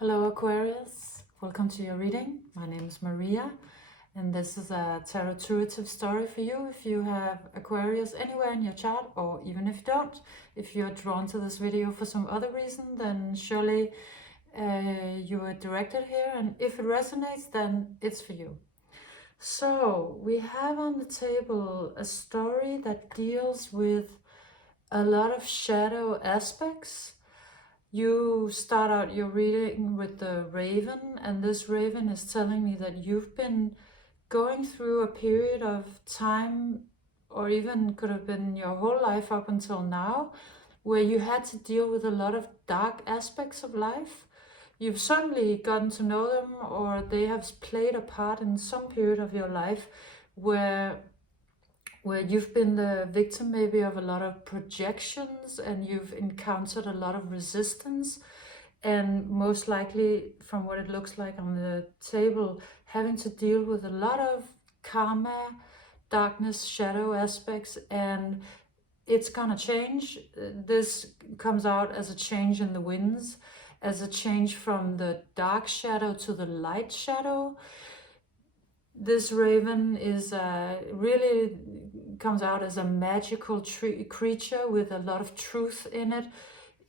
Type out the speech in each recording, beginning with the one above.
Hello Aquarius, welcome to your reading. My name is Maria and this is a tarot intuitive story for you if you have Aquarius anywhere in your chart, or even if you don't. If you're drawn to this video for some other reason, then surely you are directed here, and if it resonates, then it's for you. So we have on the table a story that deals with a lot of shadow aspects. You start out your reading with the raven, and this raven is telling me that you've been going through a period of time, or even could have been your whole life up until now, where you had to deal with a lot of dark aspects of life. You've certainly gotten to know them, or they have played a part in some period of your life where you've been the victim maybe of a lot of projections, and you've encountered a lot of resistance, and most likely, from what it looks like on the table, having to deal with a lot of karma, darkness, shadow aspects, and it's gonna change. This comes out as a change in the winds, as a change from the dark shadow to the light shadow. This raven is really comes out as a magical creature with a lot of truth in it.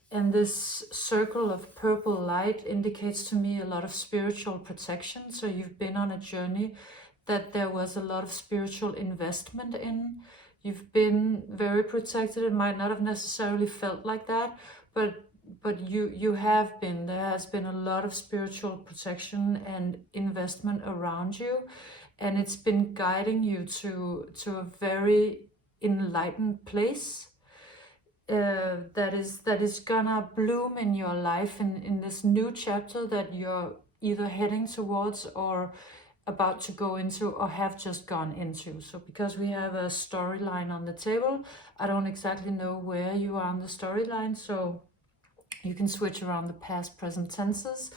And this circle of purple light indicates to me a lot of spiritual protection. So you've been on a journey that there was a lot of spiritual investment in. You've been very protected. It might not have necessarily felt like that, but you have been. There has been a lot of spiritual protection and investment around you. And it's been guiding you to a very enlightened place that is gonna bloom in your life in this new chapter that you're either heading towards or about to go into, or have just gone into. So because we have a storyline on the table, I don't exactly know where you are on the storyline, so you can switch around the past, present tenses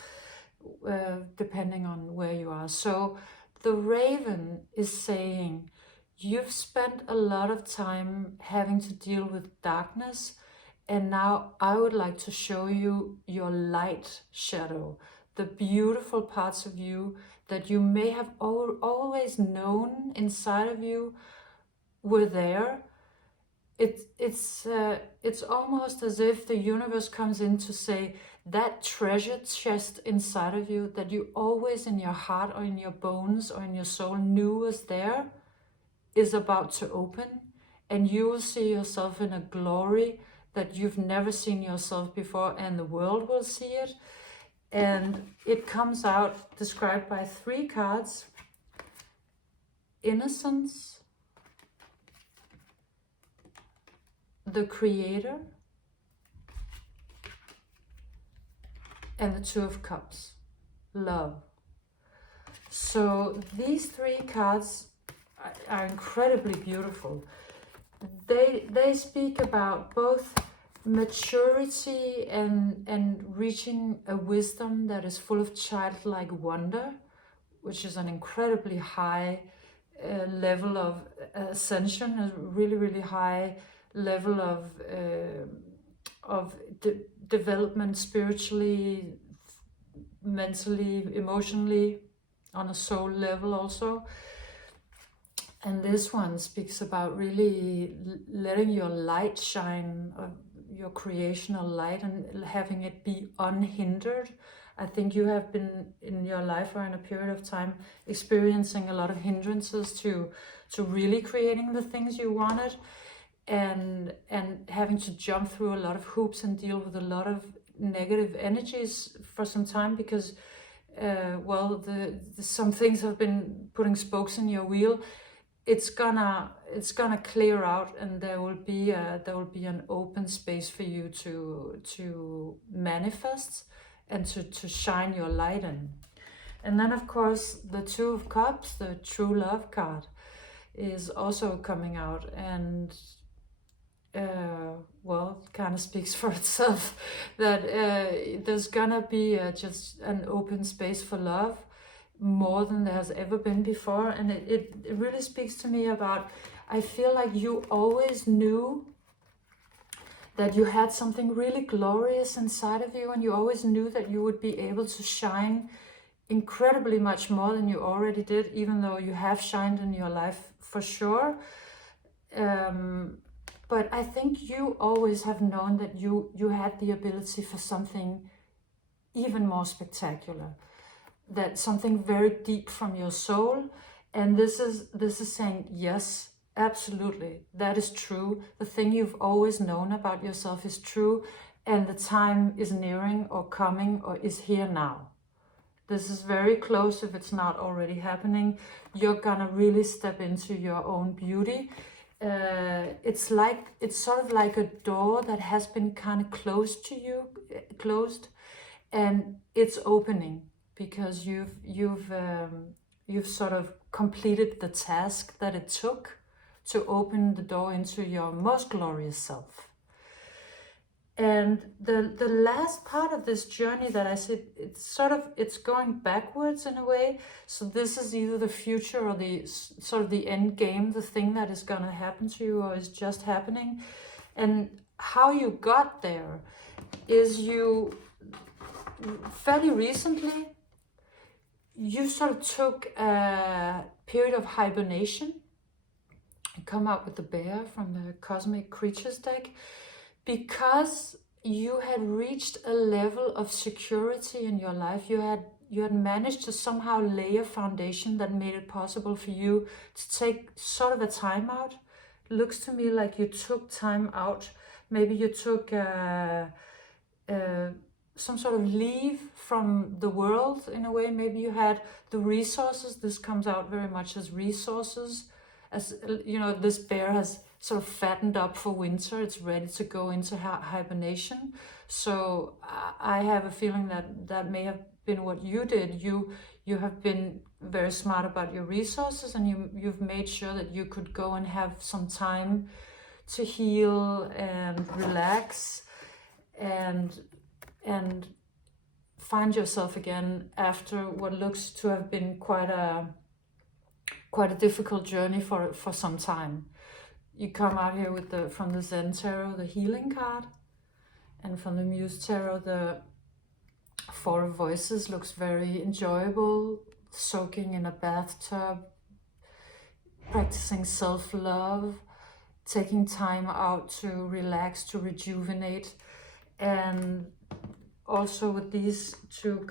depending on where you are. So the raven is saying, you've spent a lot of time having to deal with darkness, and now I would like to show you your light shadow, the beautiful parts of you that you may have always known inside of you were there. It's almost as if the universe comes in to say, that treasure chest inside of you that you always in your heart or in your bones or in your soul knew was there is about to open, and you will see yourself in a glory that you've never seen yourself before, and the world will see it. And it comes out described by 3 cards: innocence, the creator, and the 2 of cups, love. So these 3 cards are incredibly beautiful. They speak about both maturity and reaching a wisdom that is full of childlike wonder, which is an incredibly high level of ascension, a really high level of development spiritually, mentally, emotionally, on a soul level also. And this one speaks about really letting your light shine, your creational light, and having it be unhindered. I think you have been in your life, or in a period of time, experiencing a lot of hindrances to really creating the things you wanted, and having to jump through a lot of hoops and deal with a lot of negative energies for some time, because some things have been putting spokes in your wheel. It's gonna clear out, and there will be an open space for you to manifest and to shine your light in. And then of course the 2 of cups, the true love card, is also coming out, and it kind of speaks for itself that there's gonna be just an open space for love, more than there has ever been before. And it really speaks to me about, I feel like you always knew that you had something really glorious inside of you, and you always knew that you would be able to shine incredibly much more than you already did, even though you have shined in your life for sure. But I think you always have known that you had the ability for something even more spectacular, that something very deep from your soul. And this is saying, yes, absolutely, that is true. The thing you've always known about yourself is true, and the time is nearing or coming or is here now. This is very close if it's not already happening. You're gonna really step into your own beauty. It's sort of like a door that has been kind of closed to you, and it's opening because you've sort of completed the task that it took to open the door into your most glorious self. And the last part of this journey that I said, it's going backwards in a way. So this is either the future or the sort of the end game, the thing that is going to happen to you or is just happening. And how you got there is you fairly recently, you sort of took a period of hibernation. You come out with the bear from the Cosmic Creatures deck, because you had reached a level of security in your life. You had managed to somehow lay a foundation that made it possible for you to take sort of a time out. It looks to me like you took time out. Maybe you took some sort of leave from the world in a way. Maybe you had the resources. This comes out very much as resources. As you know, this bear has sort of fattened up for winter. It's ready to go into hibernation. So I have a feeling that may have been what you did. You have been very smart about your resources, and you've made sure that you could go and have some time to heal and relax and find yourself again after what looks to have been quite a difficult journey for some time. You come out here with from the Zen Tarot, the healing card, and from the Muse Tarot, the Four of Voices looks very enjoyable, soaking in a bathtub, practicing self-love, taking time out to relax, to rejuvenate. And also with these two,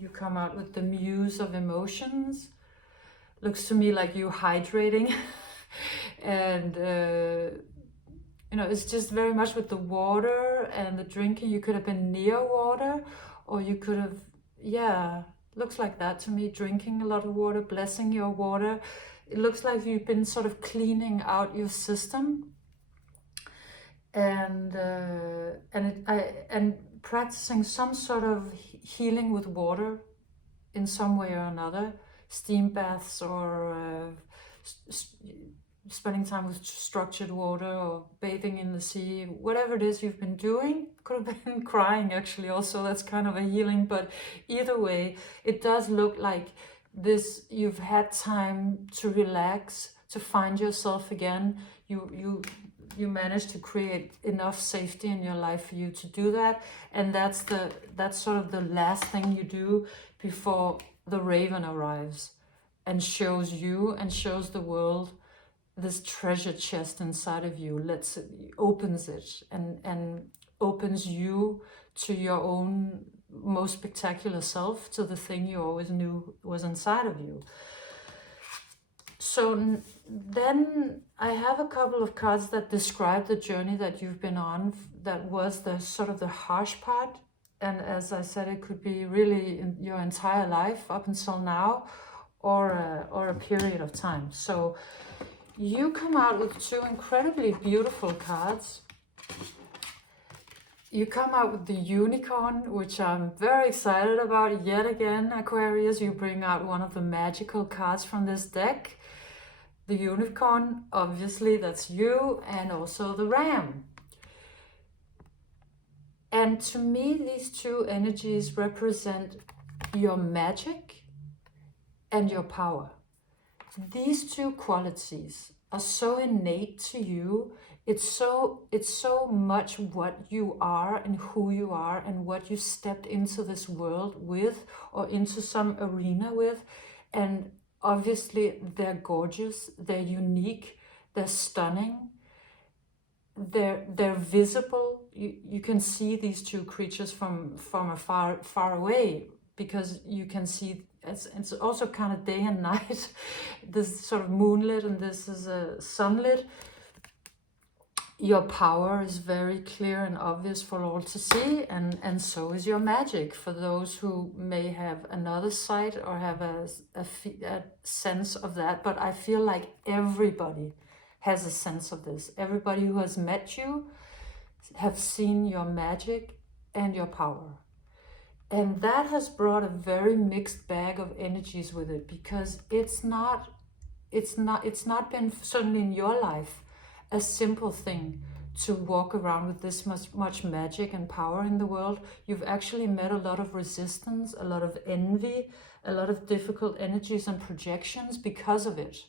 you come out with the Muse of Emotions. Looks to me like you hydrating. And you know, it's just very much with the water and the drinking. You could have been near water, or you could have, yeah, looks like that to me, drinking a lot of water, blessing your water. It looks like you've been sort of cleaning out your system and practicing some sort of healing with water in some way or another, steam baths or spending time with structured water or bathing in the sea, whatever it is you've been doing. Could have been crying actually also, that's kind of a healing, but either way, it does look like this, you've had time to relax, to find yourself again. You managed to create enough safety in your life for you to do that, and that's sort of the last thing you do before the raven arrives and shows you and shows the world this treasure chest inside of you, opens it and opens you to your own most spectacular self, to the thing you always knew was inside of you. So then I have a couple of cards that describe the journey that you've been on. That was the sort of the harsh part, and as I said, it could be really in your entire life up until now, or a period of time. So you come out with two incredibly beautiful cards. You come out with the unicorn, which I'm very excited about. Yet again, Aquarius, you bring out one of the magical cards from this deck. The unicorn, obviously, that's you, and also the ram. And to me, these two energies represent your magic and your power. These two qualities are so innate to you. it's so much what you are and who you are and what you stepped into this world with, or into some arena with. And obviously they're gorgeous, they're unique, they're stunning, they're visible. You can see these two creatures from a far away, because you can see it's also kind of day and night. This is sort of moonlit and this is sunlit. Your power is very clear and obvious for all to see, and so is your magic for those who may have another sight or have a sense of that. But I feel like everybody has a sense of this. Everybody who has met you have seen your magic and your power. And that has brought a very mixed bag of energies with it, because it's not been, certainly in your life, a simple thing to walk around with this much magic and power in the world. You've actually met a lot of resistance, a lot of envy, a lot of difficult energies and projections because of it.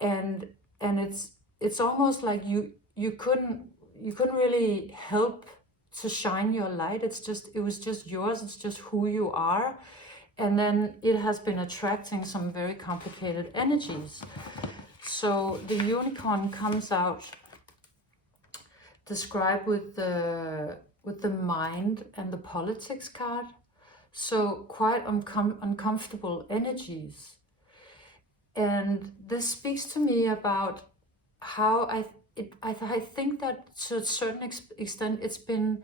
And it's almost like you couldn't really help to shine your light. It was just yours. It's just who you are. And then it has been attracting some very complicated energies. So the unicorn comes out described with the mind and the politics card. So quite uncomfortable energies. And this speaks to me about how I think that to a certain extent it's been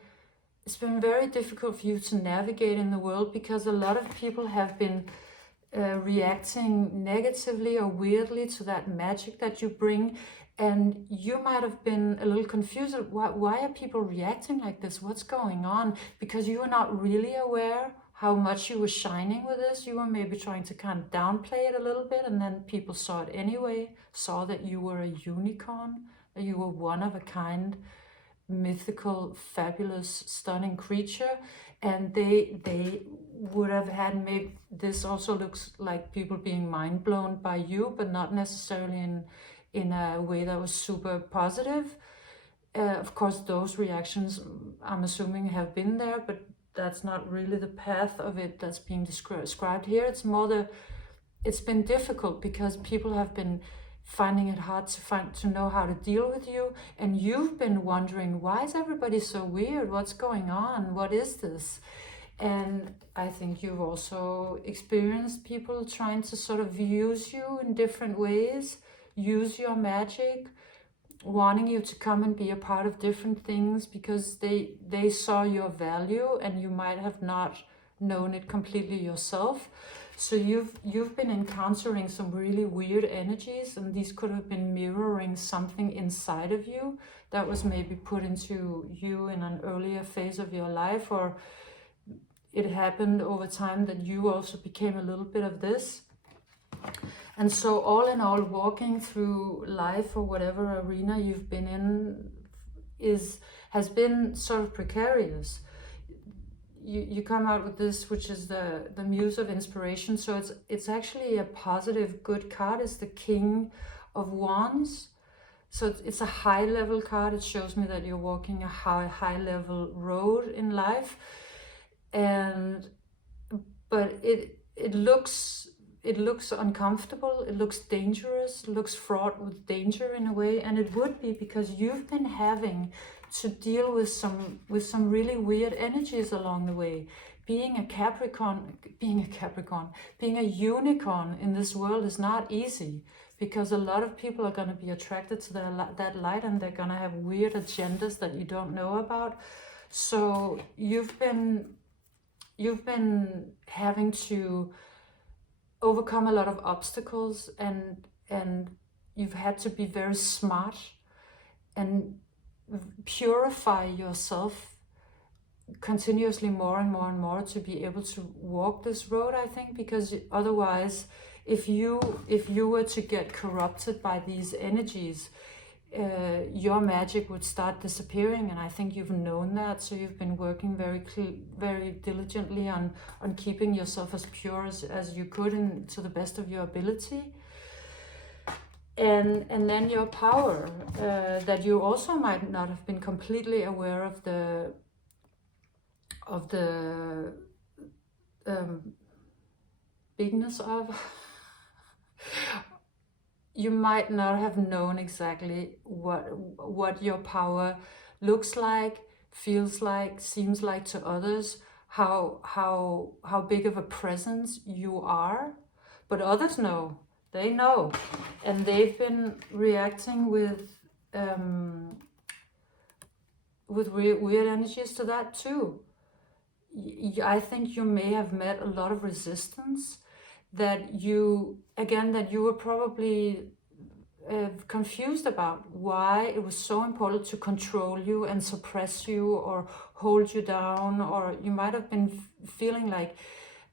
very difficult for you to navigate in the world, because a lot of people have been reacting negatively or weirdly to that magic that you bring. And you might have been a little confused. Why are people reacting like this? What's going on? Because you were not really aware how much you were shining with this. You were maybe trying to kind of downplay it a little bit, and then people saw it anyway, saw that you were a unicorn, that you were one of a kind, mythical, fabulous, stunning creature. And they would have had, maybe this also looks like people being mind blown by you, but not necessarily in a way that was super positive. Of course, those reactions, I'm assuming, have been there, but that's not really the path of it that's being described here. It's more it's been difficult because people have been finding it hard to know how to deal with you, and you've been wondering, why is everybody so weird? What's going on? What is this? And I think you've also experienced people trying to sort of use you in different ways, use your magic, wanting you to come and be a part of different things because they saw your value and you might have not known it completely yourself. So you've been encountering some really weird energies, and these could have been mirroring something inside of you that was maybe put into you in an earlier phase of your life, or it happened over time that you also became a little bit of this. And so all in all, walking through life or whatever arena you've been in has been sort of precarious. You come out with this, which is the Muse of inspiration. So it's actually a positive, good card. It's the King of Wands. So it's a high level card. It shows me that you're walking a high level road in life. But it looks uncomfortable, it looks dangerous, it looks fraught with danger in a way, and it would be because you've been having to deal with some really weird energies along the way. Being a unicorn in this world is not easy, because a lot of people are going to be attracted to that light, and they're going to have weird agendas that you don't know about. So you've been having to overcome a lot of obstacles, and you've had to be very smart and purify yourself continuously more and more and more to be able to walk this road, I think, because otherwise if you were to get corrupted by these energies, your magic would start disappearing, and I think you've known that. So you've been working very diligently on keeping yourself as pure as you could, and to the best of your ability. and then your power, that you also might not have been completely aware of the bigness of. You might not have known exactly what your power looks like, feels like, seems like to others, how big of a presence you are. But others know, they know, and they've been reacting with weird energies to that too. I think you may have met a lot of resistance, that you were probably confused about why it was so important to control you and suppress you or hold you down, or you might have been feeling like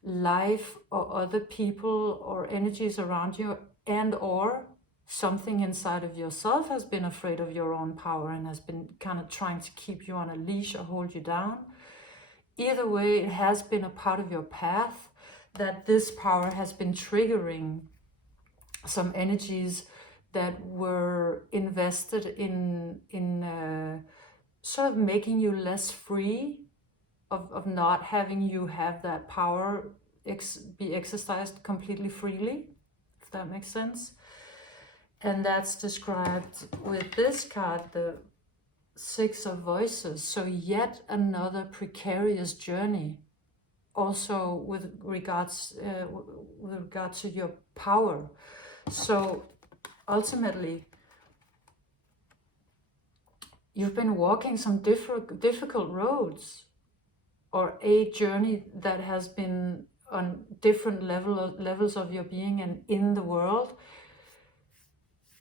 life or other people or energies around you and or something inside of yourself has been afraid of your own power and has been kind of trying to keep you on a leash or hold you down. Either way, it has been a part of your path that this power has been triggering some energies that were invested in sort of making you less free, of not having you have that power be exercised completely freely, if that makes sense. And that's described with this card, the Six of Voices. So yet another precarious journey, also with regards to your power. So ultimately, you've been walking some difficult roads, or a journey that has been on different levels of your being and in the world,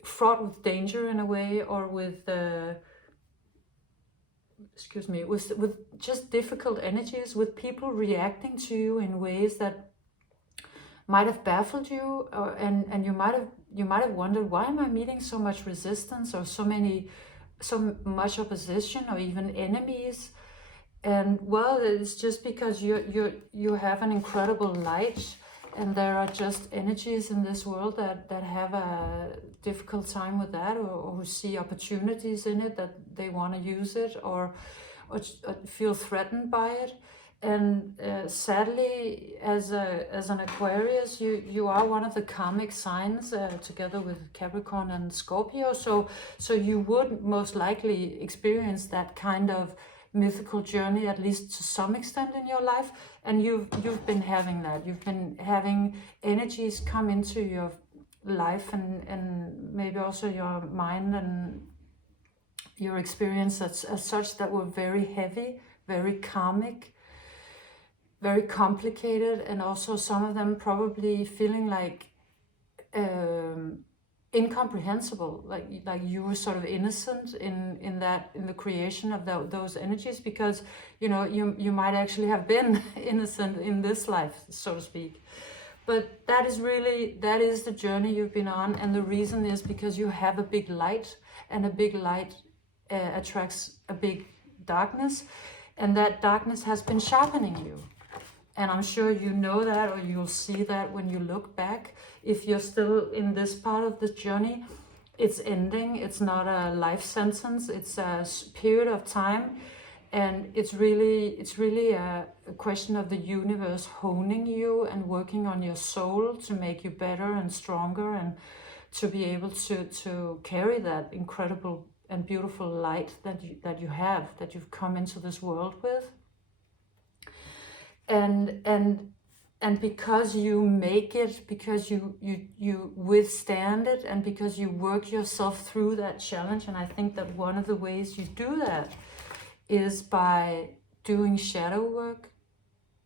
fraught with danger in a way, or with with just difficult energies, with people reacting to you in ways that might have baffled you, and you might have wondered, why am I meeting so much resistance, or so much opposition, or even enemies? And well, it's just because you have an incredible light, and there are just energies in this world that have a difficult time with that, or who see opportunities in it, that they want to use it, or feel threatened by it. And sadly, as an Aquarius, you are one of the karmic signs, together with Capricorn and Scorpio. So you would most likely experience that kind of mythical journey, at least to some extent in your life. And you've been having that. You've been having energies come into your life, and maybe also your mind and your experience as such, that were very heavy, very karmic, very complicated, and also some of them probably feeling like incomprehensible, like you were sort of innocent in the creation of those energies, because you might actually have been innocent in this life, so to speak. But that is the journey you've been on, and the reason is because you have a big light, and a big light attracts a big darkness, and that darkness has been sharpening you. And I'm sure you know that, or you'll see that when you look back. If you're still in this part of the journey, it's ending. It's not a life sentence. It's a period of time. And it's really a question of the universe honing you and working on your soul to make you better and stronger, and to be able to carry that incredible and beautiful light that you've come into this world with. And because you make it, because you withstand it, and because you work yourself through that challenge. And I think that one of the ways you do that is by doing shadow work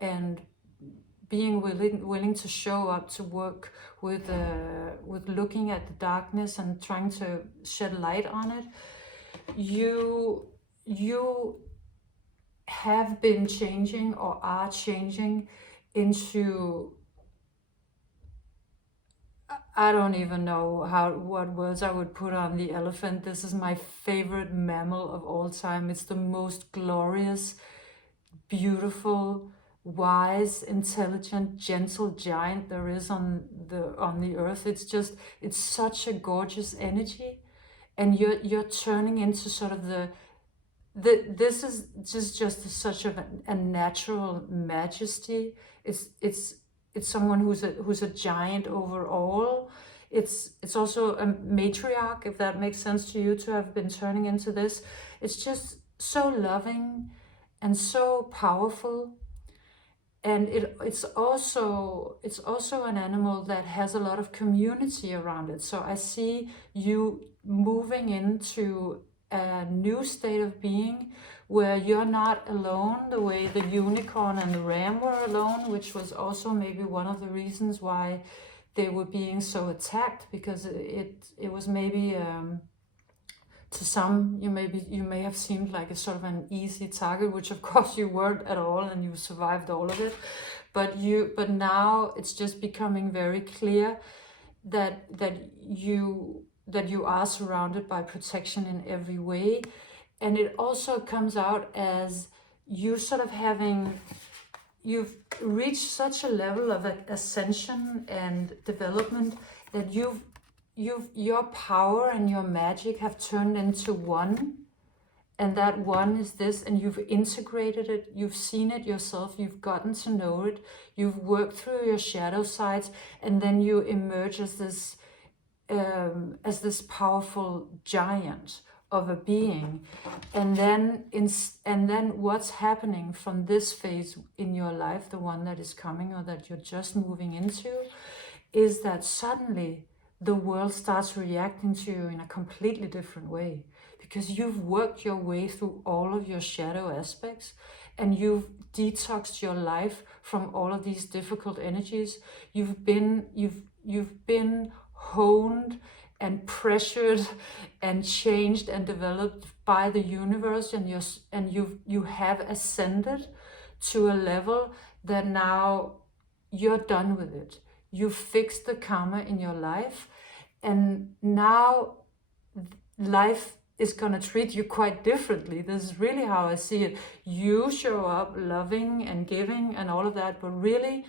and being willing to show up to work with looking at the darkness and trying to shed light on it. You have been changing, or are changing, into, I don't even know what words I would put on the elephant. This is my favorite mammal of all time. It's the most glorious, beautiful, wise, intelligent, gentle giant there is on the earth. It's such a gorgeous energy, and you're turning into sort of this is just such a natural majesty. It's someone who's a giant over all. It's also a matriarch, if that makes sense to you, to have been turning into this. It's just so loving and so powerful. And it's also an animal that has a lot of community around it. So I see you moving into a new state of being where you're not alone, the way the unicorn and the ram were alone, which was also maybe one of the reasons why they were being so attacked, because it was maybe to some you may have seemed like a sort of an easy target, which of course you weren't at all, and you survived all of it. But now it's just becoming very clear that you are surrounded by protection in every way. And it also comes out as you sort of you've reached such a level of ascension and development that your power and your magic have turned into one, and that one is this, and you've integrated it, you've seen it yourself, you've gotten to know it, you've worked through your shadow sides, and then you emerge as this powerful giant of a being. And then what's happening from this phase in your life, the one that is coming or that you're just moving into, is that suddenly the world starts reacting to you in a completely different way, because you've worked your way through all of your shadow aspects, and you've detoxed your life from all of these difficult energies. You've been honed and pressured and changed and developed by the universe, and you have ascended to a level that now you're done with it. You fixed the karma in your life, and now life is going to treat you quite differently. This is really how I see it. You show up loving and giving and all of that, but really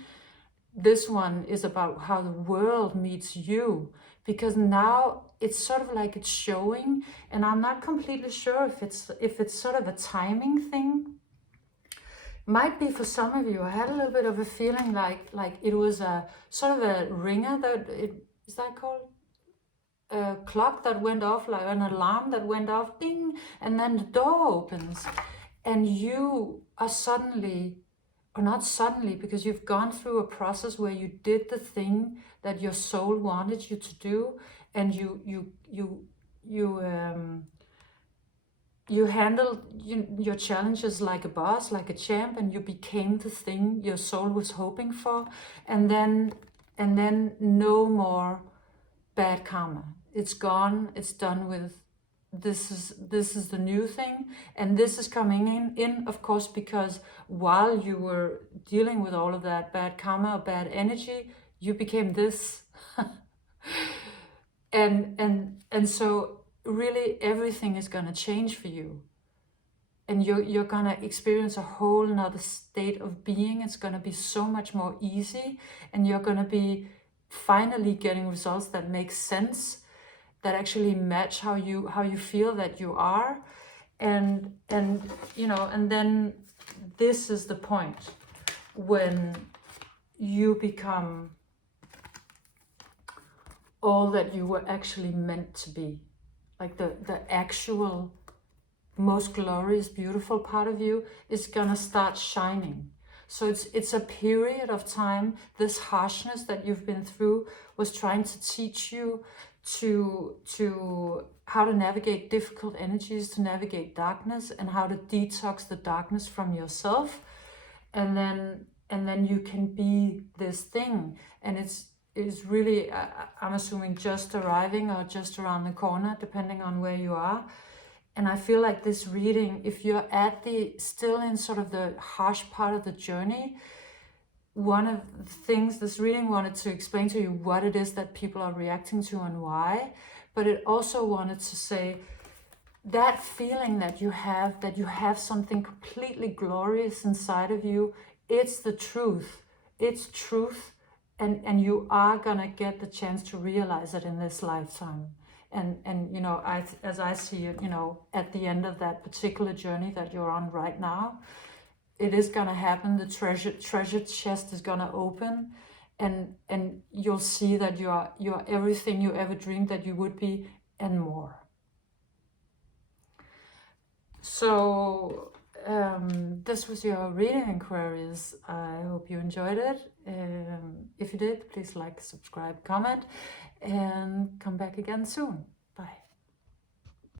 this one is about how the world meets you, because now it's sort of like it's showing, and I'm not completely sure if it's sort of a timing thing. Might be for some of you. I had a little bit of a feeling like it was a sort of a ringer is that called? A clock that went off, like an alarm that went off, ding, and then the door opens, and you are suddenly, or not suddenly, because you've gone through a process where you did the thing that your soul wanted you to do, and you handled your challenges like a boss, like a champ, and you became the thing your soul was hoping for. And then no more bad karma. It's gone. It's done with. This is the new thing, and this is coming in of course, because while you were dealing with all of that bad karma or bad energy, you became this. and so really everything is going to change for you, and you're going to experience a whole nother state of being. It's going to be so much more easy, and you're going to be finally getting results that make sense, that actually match how you feel that you are. And then this is the point when you become all that you were actually meant to be, like the actual most glorious, beautiful part of you is gonna start shining. So it's a period of time. This harshness that you've been through was trying to teach you to how to navigate difficult energies, to navigate darkness, and how to detox the darkness from yourself, and then you can be this thing. And it's really, I'm assuming, just arriving or just around the corner, depending on where you are. And I feel like this reading, if you're still in sort of the harsh part of the journey, one of the things this reading wanted to explain to you what it is that people are reacting to and why, but it also wanted to say that feeling that you have something completely glorious inside of you it's the truth. It's truth, and you are gonna get the chance to realize it in this lifetime. And you know, as I see it, you know, at the end of that particular journey that you're on right now, it is gonna happen. The treasure chest is gonna open, and you'll see that you're everything you ever dreamed that you would be, and more. So this was your reading, Aquarius. I hope you enjoyed it. If you did, please like, subscribe, comment, and come back again soon.